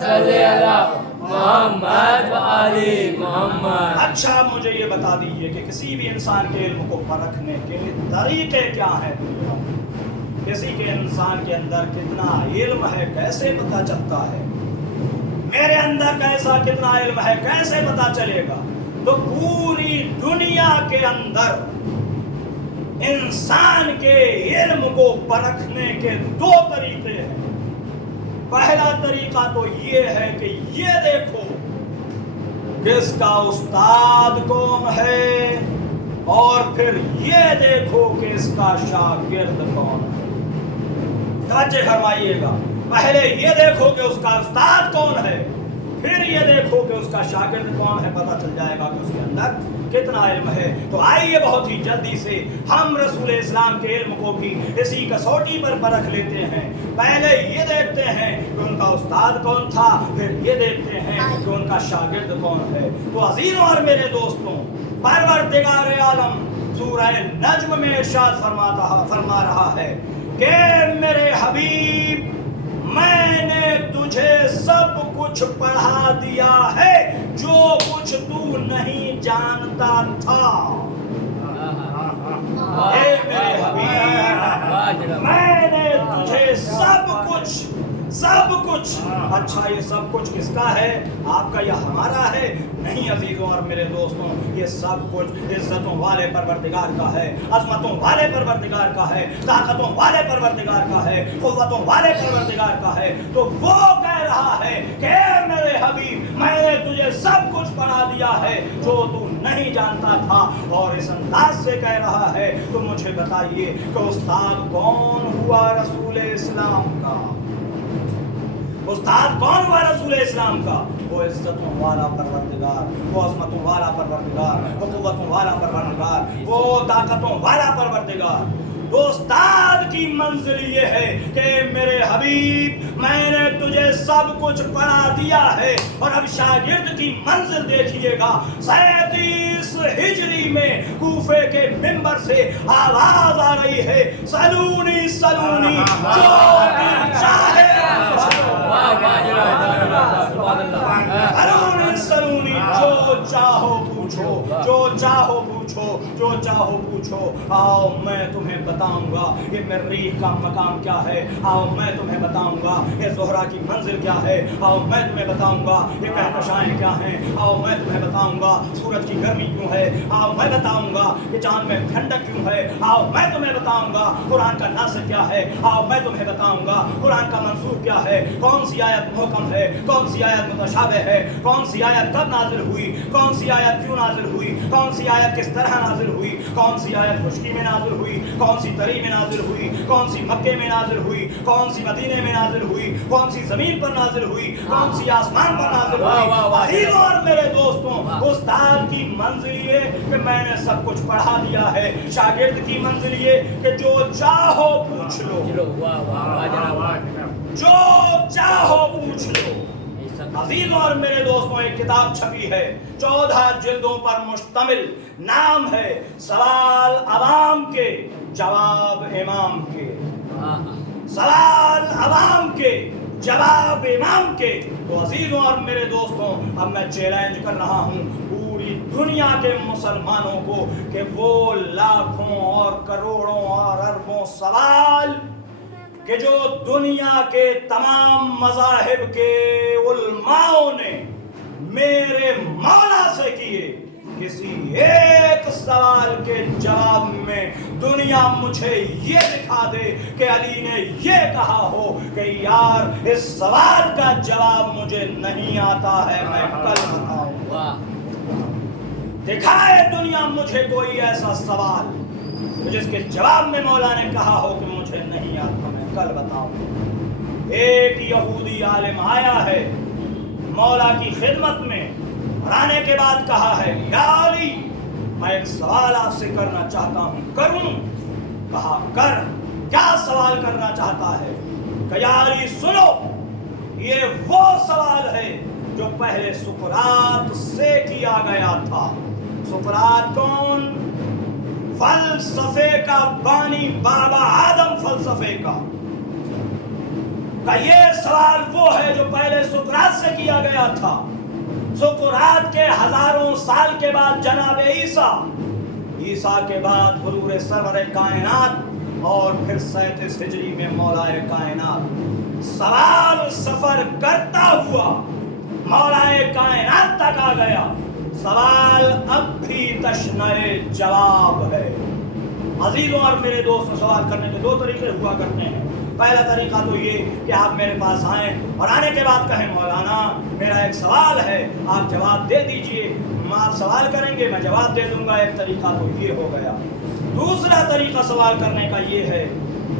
صلی علی محمد و آل محمد. اچھا مجھے یہ بتا دیجئے کہ کسی بھی انسان کے علم کو پرکھنے کے طریقے کیا ہیں دنیا میں؟ کسی کے انسان کے اندر کتنا علم ہے کیسے پتہ چلتا ہے؟ میرے اندر کیسا کتنا علم ہے کیسے پتہ چلے گا؟ تو پوری دنیا کے اندر انسان کے علم کو پرکھنے کے دو طریقے ہیں. پہلا طریقہ تو یہ ہے کہ یہ دیکھو کہ اس کا استاد کون ہے, اور پھر یہ دیکھو کہ اس کا شاگرد کون ہے. توجہ فرمائیے گا, پہلے یہ دیکھو کہ اس کا استاد کون ہے, پھر یہ دیکھو کہ اس کا شاگرد کون ہے. پتہ چل جائے گا کہ اس کے اندر کتنا علم ہے. تو آئیے بہت ہی جلدی سے ہم رسول اسلام کے علم کو بھی اسی کسوٹی پر پرکھ لیتے ہیں. پہلے یہ دیکھتے ہیں کہ ان کا استاد کون تھا, پھر یہ دیکھتے ہیں کہ ان کا شاگرد کون ہے. تو عزیزوں اور میرے دوستوں, پروردگار عالم سورہ نجم میں ارشاد فرما رہا ہے کہ میرے حبیب میں نے تجھے سب کچھ پڑھا دیا ہے جو کچھ تو نہیں جانتا تھا. اے میرے حبیب میں نے تجھے سب کچھ. اچھا یہ سب کچھ کس کا ہے؟ آپ کا یا ہمارا ہے؟ نہیں عزیزوں اور میرے دوستوں, یہ سب کچھ عزتوں والے پروردگار کا ہے, عظمتوں والے پروردگار کا ہے, طاقتوں والے پروردگار کا ہے, قوتوں والے پروردگار کا ہے. تو وہ کہہ رہا ہے کہ میرے حبیب میں نے تجھے سب کچھ پڑھا دیا ہے جو تو نہیں جانتا تھا. اور اس انداز سے کہہ رہا ہے. تو مجھے بتائیے کہ استاد کون ہوا رسول اسلام کا؟ उस्ताद कौन हुआ रसूल इस्लाम का? वो इज्जतों वाला परवरदिगार, वो अज़मतों वाला परवरदिगार, वो क़ुव्वतों वाला परवरदिगार, वो ताकतों वाला परवरदिगार। तो उस्ताद की मंजिल ये है कि मेरे हबीब मैंने तुझे सब कुछ पढ़ा दिया है। और अब शागिर्द की मंजिल देखिएगा, 37 हिजरी में कूफे के मिंबर से आवाज आ रही है, सलूनी सलूनी जो दिल चाहे सलूनी सलूनी जो चाहो पूछो, जो चाहो पूछो, जो चाहो पूछो। आओ मैं तुम्हें बताऊंगा ये मरीख का मकाम क्या है, आओ मैं तुम्हें बताऊंगा ये ज़ोहरा की मंजिल क्या है, आओ मैं तुम्हें बताऊंगा ये कहकशाएं क्या हैं, आओ मैं तुम्हें बताऊंगा सूरज की गर्मी क्यों है, आओ मैं बताऊंगा कि चांद में ठंडक क्यों है, आओ मैं तुम्हें बताऊंगा कुरान का नासिख क्या है, आओ मैं तुम्हें बताऊंगा कुरान का मंसूख क्या है, कौन सी आयत मुहकम है, कौन सी आयत मुतशाबिह है, कौन सी आयत कब नाजिल हुई, कौन सी आयत क्यों नाजिल हुई, कौन सी आयत किस तरह नाजिल हुई, कौन सी आयत खुशकी में नाजिल हुई, कौन सी तरी में नाजिल हुई, कौन सी मक्के में नाजिल हुई, कौन सी मदीने में नाजिल हुई, कौन सी जमीन पर नाजिल हुई, कौन सी आसमान पर नाजिल हुई। अजीज़ों और मेरे दोस्तों, उस्ताद की मंजिल ये कि मैंने सब कुछ पढ़ा दिया है, शागिर्द की मंजिल ये कि जो चाहो पूछ लो, जो चाहो पूछ लो। अजीज़ों और मेरे दोस्तों, एक किताब छपी है 14 जिल्दों पर मुश्तमिल, नाम है सवाल अवाम के जवाब इमाम के, सवाल अवाम के जवाब इमाम के। तो अजीज़ों और मेरे दोस्तों, अब मैं चैलेंज कर रहा हूँ पूरी दुनिया के मुसलमानों को कि वो लाखों और करोड़ों और अरबों सवाल कि जो दुनिया के तमाम मज़ाहिब के उलमाओं ने मेरे मौला से किए, किसी एक सवाल के जवाब में दुनिया मुझे ये दिखा दे कि अली ने ये कहा हो कि यार इस सवाल का जवाब मुझे नहीं आता है, मैं कल बताऊंगा। दिखाए दुनिया मुझे कोई ऐसा सवाल जिसके जवाब में मौला ने कहा हो कि मुझे नहीं आता, मैं कल बताऊं। एक यहूदी आलिम आया है मौला की खिदमत में, और आने के बाद कहा है, या अली मैं एक सवाल आपसे करना चाहता हूं, करूं? कहा कर। क्या सवाल करना चाहता है? कहा या अली सुनो, ये वो सवाल है जो पहले सुकरात से किया गया था। सुकरात कौन? फलसफे का बानी, बाबा आदम फलसफे का ये सवाल वो है जो पहले सुकरात से किया गया था। सुकरात के हजारों साल के बाद जनाब ईसा, ईसा के बाद हुजूर सरवर कायनात, और फिर 37 हिजरी में मौलाए कायनात सवाल सफर करता हुआ मौलाए कायनात तक आ गया। सवाल अब भी तशनाए जवाब है। अजीजों और मेरे दोस्तों, सवाल करने के 2 तरीके हुआ करते हैं। पहला तरीका तो ये कि आप मेरे पास आएँ और आने के बाद कहें, मौलाना मेरा एक सवाल है, आप जवाब दे दीजिए। आप सवाल करेंगे, मैं जवाब दे दूंगा। एक तरीका तो ये हो गया। दूसरा तरीका सवाल करने का ये है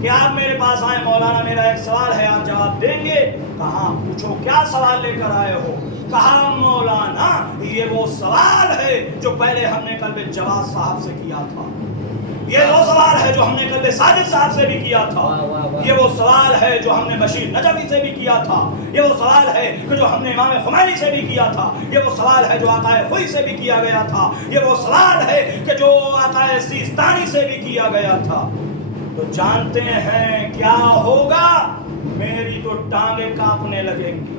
कि आप मेरे पास आए, मौलाना मेरा एक सवाल है, आप जवाब देंगे? कहाँ? पूछो क्या सवाल लेकर आए हो? कहा मौलाना ये वो सवाल है जो पहले हमने कल्बे जवाद साहब से किया था, ये वो सवाल है जो हमने कल्बे साजिद साहब से भी किया था, ये वो सवाल है जो हमने बशीर नजवी से भी किया था, ये वो सवाल है कि जो हमने इमाम खुमैनी से भी किया था, ये वो सवाल है जो आकाए खुई से भी किया गया था, ये वो सवाल है कि जो आकाए सिस्तानी से भी किया गया था। तो जानते हैं क्या होगा? मेरी तो टांगे कांपने लगेंगी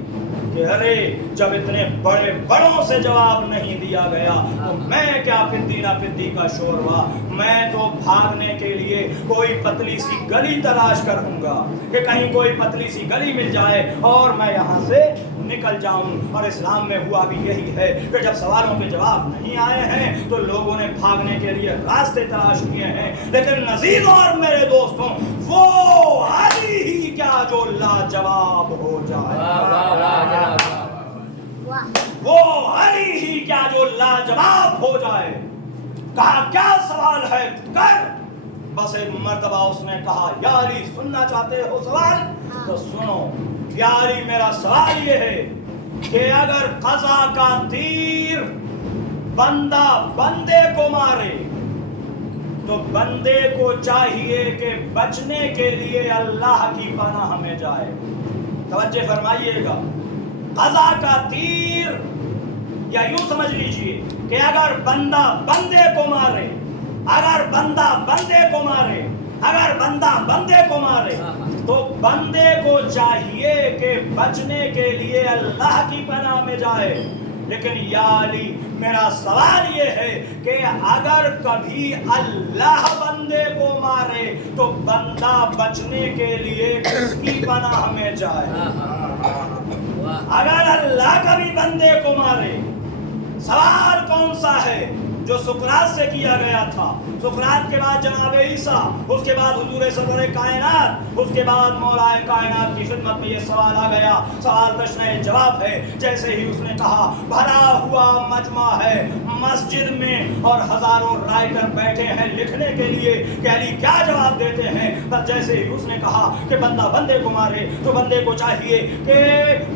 कि अरे जब इतने बड़े बड़ों से जवाब नहीं दिया गया तो मैं क्या पिद्दी ना पिद्दी का शोरवा। मैं तो भागने के लिए कोई पतली सी गली तलाश करूंगा कि कहीं कोई पतली सी गली मिल जाए और मैं यहाँ से निकल जाऊं। और इस्लाम में हुआ भी यही है कि जब सवालों के जवाब नहीं आए हैं तो लोगों ने भागने के लिए रास्ते तलाश किए हैं। लेकिन नज़ीरों और मेरे दोस्तों, वो अली ही क्या जो लाजवाब हो जाए, वो अली ही क्या जो लाजवाब हो जाए। कहा क्या सवाल है? कर। बस एक मर्तबा उसने कहा, या अली सुनना चाहते हो सवाल? तो सुनो। यारी मेरा सवाल ये है कि अगर कज़ा का तीर बंदा बंदे को मारे तो बंदे को चाहिए कि बचने के लिए अल्लाह की पनाह में जाए। तवज्जो फरमाइएगा, कज़ा का तीर, या यूं समझ लीजिए कि अगर बंदा बंदे को मारे, अगर बंदा बंदे को मारे, अगर बंदा बंदे को मारे तो बंदे को चाहिए कि बचने के लिए अल्लाह की पनाह में जाए। लेकिन या अली, मेरा सवाल ये है कि अगर कभी अल्लाह बंदे को मारे तो बंदा बचने के लिए किसकी पनाह में जाए? अगर अल्लाह कभी बंदे को मारे, सवाल कौन सा है जो सुकरात से किया गया था? सुकरात के बाद जनाब ईसा, उसके बाद हुजूर सरवर कायनात, उसके बाद मौलाए कायनात की खिदमत में ये सवाल आ गया। सवाल प्रश्न जवाब है। जैसे ही उसने कहा भरा हुआ मजमा है मस्जिद में और हजारों राइटर बैठे हैं लिखने के लिए कि अली क्या जवाब देते हैं, बस जैसे ही उसने कहा कि बंदा बंदे को मारे तो बंदे को चाहिए कि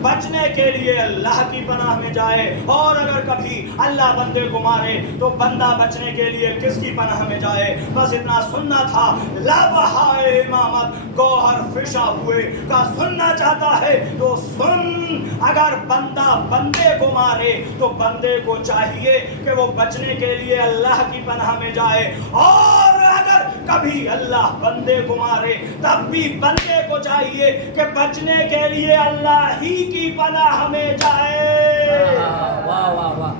बचने के लिए अल्लाह की पनाह में जाए, और अगर कभी अल्लाह बंदे को मारे तो बंदा बचने के लिए किसकी पनाह में जाए। बस इतना सुनना था। लाबहाए इमामत गौहर फिशा हुए का सुनना चाहता है तो सुन, अगर बंदा बंदे को मारे तो बंदे को चाहिए कि वो बचने के लिए अल्लाह की पनाह में जाए, और अगर कभी अल्लाह बंदे को मारे तब भी बंदे को चाहिए कि बचने के लिए अल्लाह ही की पनाह में जाए। वाह वाह वाह।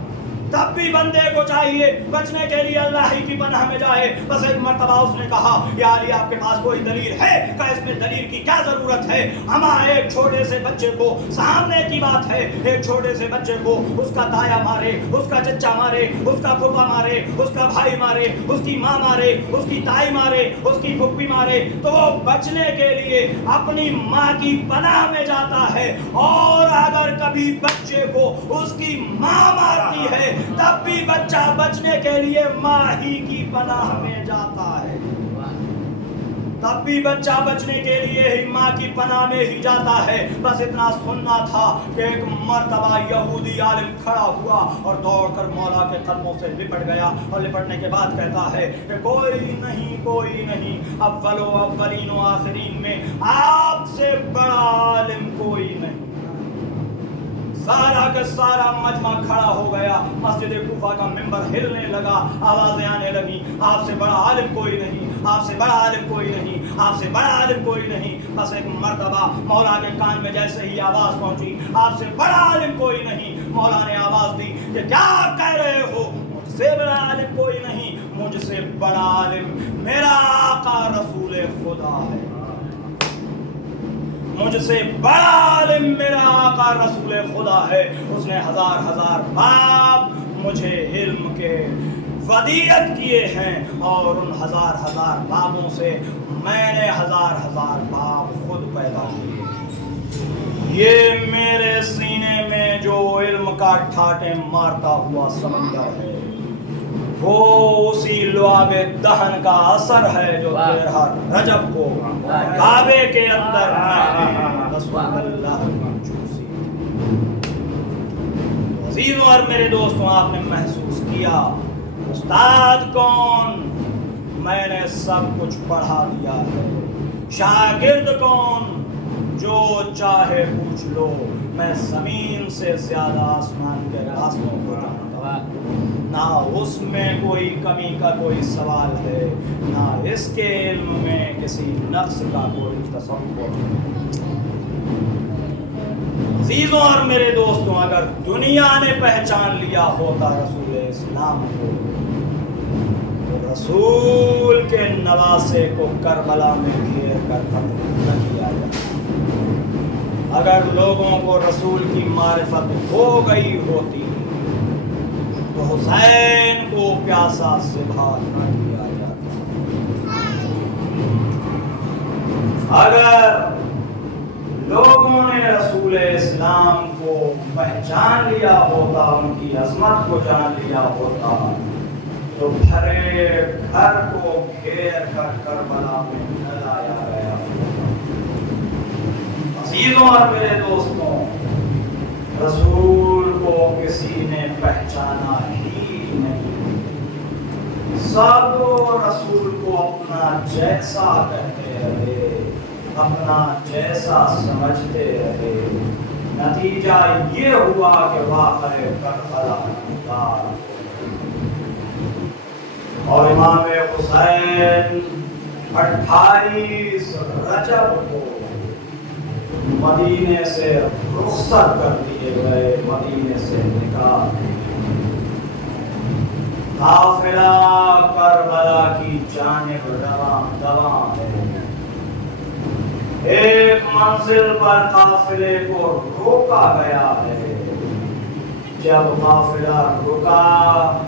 तब भी बंदे को चाहिए बचने के लिए अल्लाह ही की पनाह में जाए। बस एक मर्तबा उसने कहा, या अली आपके पास कोई दलील है? क्या इसमें दलील की क्या जरूरत है? हमारे एक छोटे से बच्चे को, सामने की बात है, एक छोटे से बच्चे को उसका ताया मारे, उसका चचा मारे, उसका फूफा मारे, उसका भाई मारे, उसकी माँ मारे, उसकी ताई मारे, उसकी फुप्पी मारे, तो वो बचने के लिए अपनी माँ की पनाह में जाता है। और अगर कभी बच्चे को उसकी माँ मारती है तब भी बच्चा बचने के लिए माँ ही की पनाह में जाता है। तब भी बच्चा बचने के लिए ही माँ की पनाह में ही जाता है। बस इतना सुनना था कि एक मर्तबा यहूदी आलिम खड़ा हुआ और दौड़कर मौला के कदमों से लिपट गया, और लिपटने के बाद कहता है कि कोई नहीं, अव्वलो अव्वलीन व आखिरीन में आपसे बड़ा आलिम कोई नहीं। सारा का सारा मजमा खड़ा हो गया। मस्जिद कूफा का मिंबर हिलने लगा, आवाजें आने लगी, आपसे बड़ा आलिम कोई नहीं, आपसे बड़ा आलिम कोई नहीं, आपसे बड़ा आलिम कोई नहीं। बस एक मर्तबा मौला के कान में जैसे ही आवाज पहुंची, आपसे बड़ा आलिम कोई नहीं, मौला ने आवाज दी कि क्या कह रहे हो? मुझसे बड़ा आलिम कोई नहीं, मुझसे बड़ा आलिम मेरा आका रसूल खुदा है। मुझसे बड़ा आलिम मेरा आका रसूल खुदा है। उसने हजार बाब मुझे इल्म के वदीयत किए हैं, और उन हजार बाबों से मैंने हजार बाब खुद पैदा किए। ये मेरे सीने में जो इल्म का ठाटे मारता हुआ समंदर है, वो उसी लुआबे दहन का असर है जो 13 रजब को काबे के अंदर अजीजों और मेरे दोस्तों, आपने महसूस किया उस्ताद कौन? मैंने सब कुछ पढ़ा दिया है। शागिर्द कौन? जो चाहे पूछ लो, मैं जमीन से ज्यादा आसमान के रास्तों को जानता हूं। ना उसमें कोई कमी का कोई सवाल है, ना इसके इल्म में किसी नक्स का कोई तसव्वुर। अजीजों और मेरे दोस्तों, अगर दुनिया ने पहचान लिया होता रसूल इस्लाम को, तो रसूल के नवासे को करबला में घेर कर कत्ल न किया जाता। अगर लोगों को रसूल की मारिफत हो गई होती तो हुसैन को प्यासा सिभा न किया जाता। अगर लोगों ने रसूल इस्लाम को पहचान लिया होता, उनकी अजमत को जान लिया होता, तो भरे घर को घेर कर करबला में न लाया गया। عزیزوں اور میرے دوستوں، رسول کو کسی نے پہچانا ہی نہیں، سب رسول کو اپنا جیسا کہتے رہے، اپنا جیسا سمجھتے رہے، نتیجہ یہ ہوا کہ واقعہ کربلا انکار، اور امام حسین 28 رجب کو مدینے سے رخصت کر دیے گئے، مدینے سے نکال دیے۔ قافلہ کربلا کی جانب رواں ہے، ایک منزل پر قافلے کو روکا گیا ہے، جب قافلہ رکا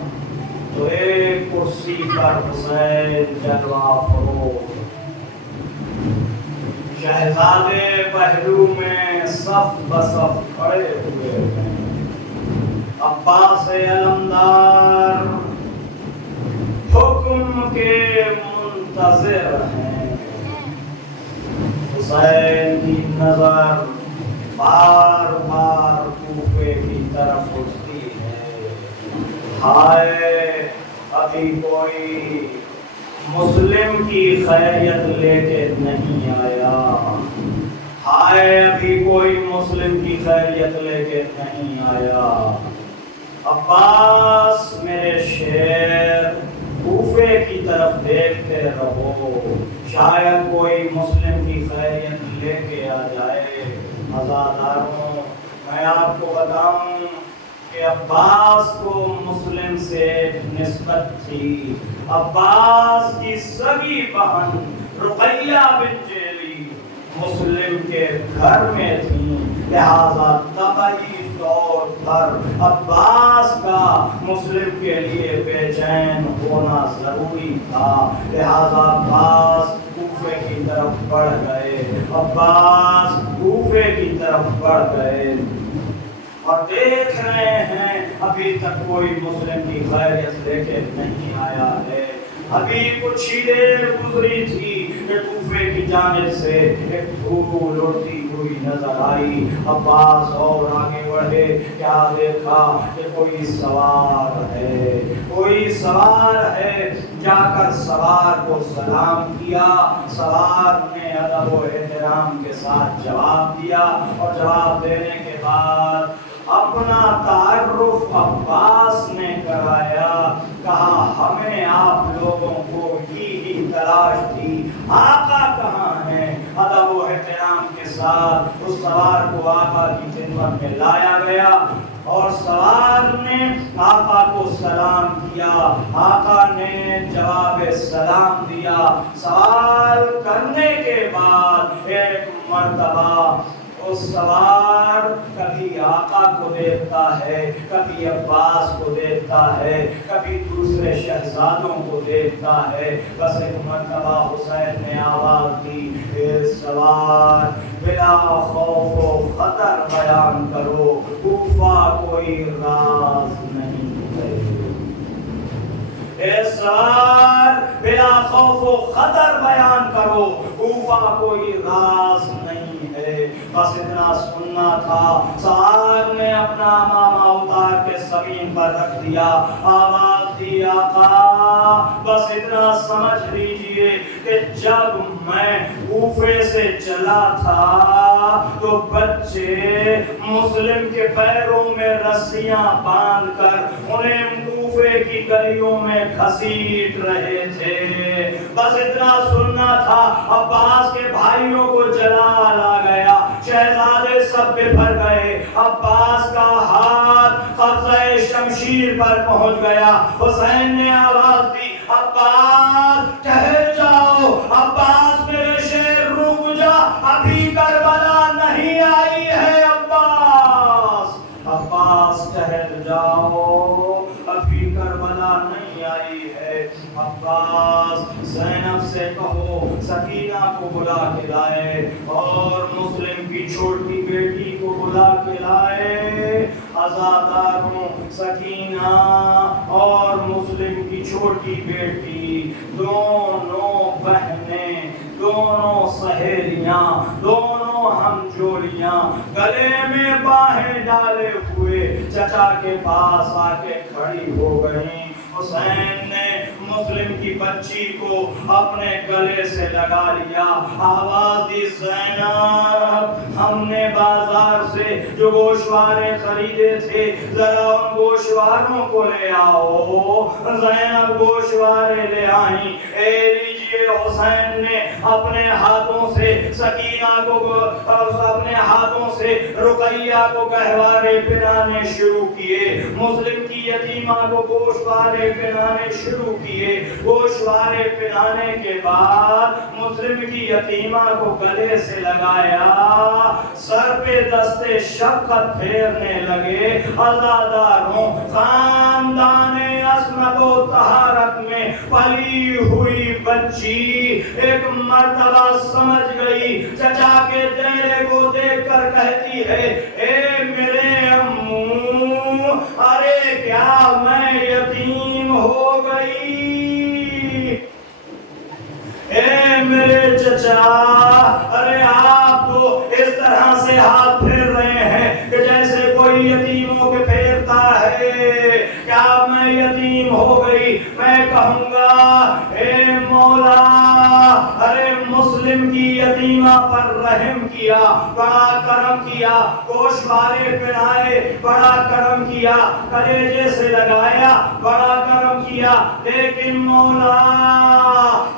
تو ایک کرسی پر حسین جلوہ فروز، شہزادے پہلو میں صف بصف کھڑے ہوئے ہیں، عباس علمدار حکم کے منتظر ہیں، حسین کی نظر بار بار کوفے کی طرف اٹھتی ہے، ہائے ابھی کوئی مسلم کی خیریت لے کے نہیں آیا، ہائے ابھی کوئی مسلم کی خیریت لے کے نہیں آیا۔ عباس میرے شیر، کوفے کی طرف دیکھتے رہو، شاید کوئی مسلم کی خیریت لے کے آ جائے۔ عزاداروں، میں آپ کو بتاؤں کہ عباس کو مسلم سے نسبت تھی، عباس کی سگی بہن رقیہ بنت جیلی مسلم کے گھر میں تھی، لہذا طبعی طور پر عباس کا مسلم کے لیے بے چین ہونا ضروری تھا، لہذا عباس کوفے کی طرف بڑھ گئے، عباس کوفے کی طرف بڑھ گئے، اور دیکھ رہے ہیں ابھی تک کوئی مسلم کی خیریت لے کے نہیں آیا ہے۔ ابھی کچھ ہی دیر گزری تھی کہ کوفے کی جانب سے ایک دھول اڑتی ہوئی نظر آئی، عباس اور آگے بڑھے، کیا دیکھا کہ کوئی سوار ہے، کوئی سوار ہے، جا کر سوار کو سلام کیا، سوار نے ادب و احترام کے ساتھ جواب دیا، اور جواب دینے کے بعد اپنا تعارف عباس نے کرایا، کہا ہمیں آپ لوگوں کو ہی تلاش تھی، آقا کہاں ہیں؟ ادب و احترام کے ساتھ اس سوار کو آقا کی خدمت میں لایا گیا، اور سوار نے آقا کو سلام کیا، آقا نے جواب سلام دیا، سوال کرنے کے بعد ایک مرتبہ وہ سوار کبھی آقا کو دیکھتا ہے، کبھی عباس کو دیکھتا ہے، کبھی دوسرے شہزادوں کو دیکھتا ہے، بس ایک مرتبہ حسین نے آواز دی، اے سوار بلا خوف و خطر بیان کرو، کوفہ کوئی راز نہیں ہے، اے سوار بلا خوف و خطر بیان کرو، کوفہ کوئی راز نہیں ہے۔ بس اتنا سننا تھا، سوار نے اپنا امامہ اتار کے زمین پر رکھ دیا، آواز دی آقا بس اتنا سمجھ لیجئے کہ جب میں کوفے سے چلا تھا تو بچے مسلم کے پیروں میں رسیاں باندھ کر انہیں کوفے کی گلیوں میں گھسیٹ رہے تھے، بس اتنا سننا تھا، عباس کے بھائیوں کو جلال آ گیا، شہزادے سب بکھر گئے، عباس کا ہاتھ قبضہ شمشیر پر پہنچ گیا، حسین نے آواز دی، عباس ٹھہر جاؤ، عباس میرے شیر رک جا، ابھی کربلا نہیں آئی ہے، عباس عباس ٹھہر جاؤ، ابھی کربلا نہیں آئی ہے، عباس زینب سے کہو سکینہ کو بلا کے لائے، اور مسلم کی چھوٹی بیٹی کو بلا کے لائے۔ عزاداروں، سکینہ اور مسلم کی چھوٹی بیٹی دونوں بہنیں، دونوں سہیلیاں، دونوں ہم جوڑے چچا کے پاس آ کے کھڑی ہو گئیں. حسین نے مسلم کی بچی کو اپنے گلے سے لگا لیا. آواز دی زینب ہم نے بازار سے جو گوشوارے خریدے تھے ذرا ان گوشواروں کو لے آؤ. زینب گوشوارے لے آئیں. لیجیے حسین نے اپنے ہاتھوں سے سکینہ کو اپنے ہاتھوں سے رقیہ کو گہوارے پہنانے شروع کیے. مسلم کی یتیمہ کو گوشوارے پہنانے شروع کیے. گوشوارے پہنانے کے بعد مسلم کی یتیمہ کو گلے سے لگایا. سر پہ دستے شفقت پھیرنے لگے. عزاداروں خاندان عصمت و طہارت میں پلی ہوئی بچی ایک مرتبہ سمجھ گئی. چچا کے چہرے کو دیکھ کر کہتی ہے اے میرے امو ارے کیا میں یتیم ہو گئی. اے میرے چچا ارے آپ تو اس طرح سے ہاتھ پھیر رہے ہیں کہ جیسے کوئی یتیموں کے پھیرتا ہے. کیا میں یتیم ہو گئی؟ میں کہوں گا اے مولا ارے مسلم کی یتیمہ پر رحم کیا، بڑا کرم کیا. گوشوارے پہنائے، بڑا کرم کیا. کلیجے سے لگایا، بڑا کرم کیا. لیکن مولا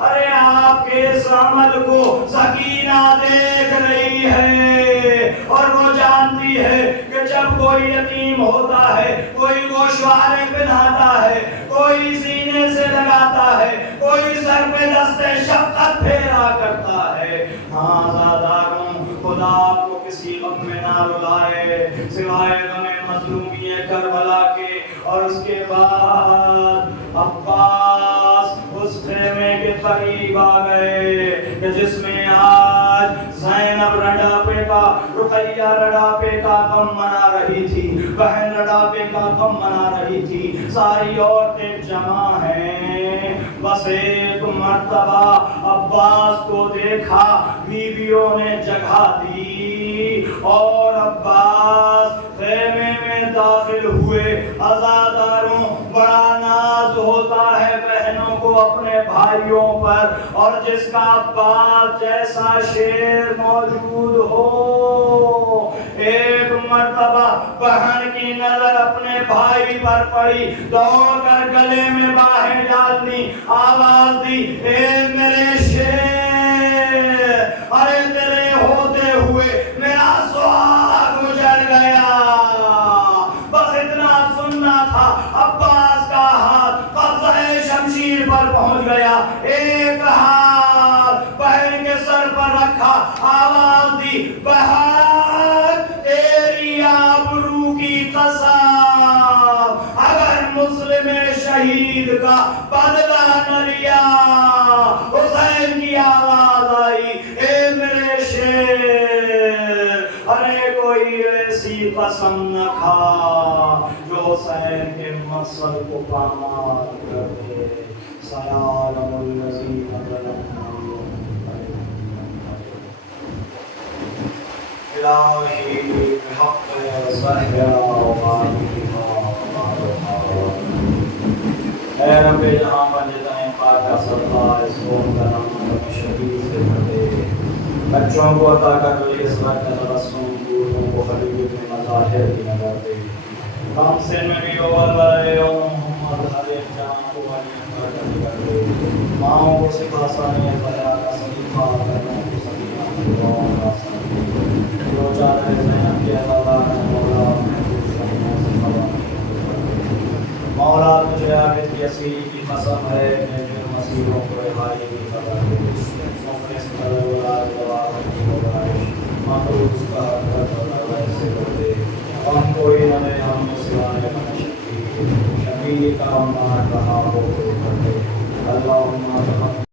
ارے آپ کے اس عمل کو سکینہ دیکھ رہی ہے اور وہ جانتی ہے کہ جب کوئی یتیم ہوتا ہے، کوئی گوشوارے پہناتا ہے، کوئی سینے سے لگاتا ہے، کوئی سر پہ دستے شفقت پھیرا کرتا ہے. ہاں عزاداروں خدا آپ کو کسی غم میں نہ رلائے سوائے غم مظلومی کربلا کے. اور اس کے بعد عباس اس خیمے کے قریب آ گئے کہ جس میں آج زینب رڈاپے کا، رقیہ رڈاپے کا غم منا رہی تھی، بہن رڈاپے کا غم منا رہی تھی. ساری عورتیں جمع ہیں. بس ایک مرتبہ عباس کو دیکھا، بیویوں نے جگہ دی اور عباس خیمے میں داخل ہوئے. عزاداروں بڑا ناز ہوتا ہے بہنوں کو اپنے بھائیوں پر، اور جس کا عباس جیسا شیر موجود ہو. ایک مرتبہ بہن کی نظر اپنے بھائی پر پڑی، دوڑ کر گلے میں باہیں ڈال دی، آواز دی اے میرے شیر ارے تیرے ہوتے ہوئے میرا سہاگ اجڑ گیا. بس اتنا سننا تھا. عباس کا ہاتھ قبضہ شمشیر پر پہنچ گیا. ایک ہاتھ بہن کے سر پر رکھا، آواز دی بہن تیری آبرو کی قسم اگر مسلم شہید کا بدلہ نہ لیا. حسین کی آواز آئی اے میرے شیر ارے کوئی ایسی قسم نہ کھا جو حسین کے مقصد کو پامال کر دے. سیعلم الذین ظلموا الہی بحق صحیح اے رب جہاں پر جتنے پاک صدقہ اس قوم کا نام شدید سے بھرے. بچوں کو عطا کر لی اس وقت تبسم، بوڑھوں کو خلیل میں مظاہر کی نظر دے. ہم سے نبی اول والے محمد ہر ایک جان کو والی کر دے. ماؤں کو سکھا سانے فرا کا سلیفہ کرنا کو سلیفہ دعاؤں کا سلیفہ جو چادر زینب کے علاوہ ہے مولا محفوظ رکھنا سکھا. مولا تجھے عابد کی اسیری کی قسم ہے کہ جن مسیحوں کو رہائی کی خبر دے. مفلس کر اولاد دوار کی مبارش مقروض کا حرکت اور ایسے کر دے. ہم کوئی نہ دے ہم میں سوائے من شبیر کا مار رہا ہو کر دے. اللہم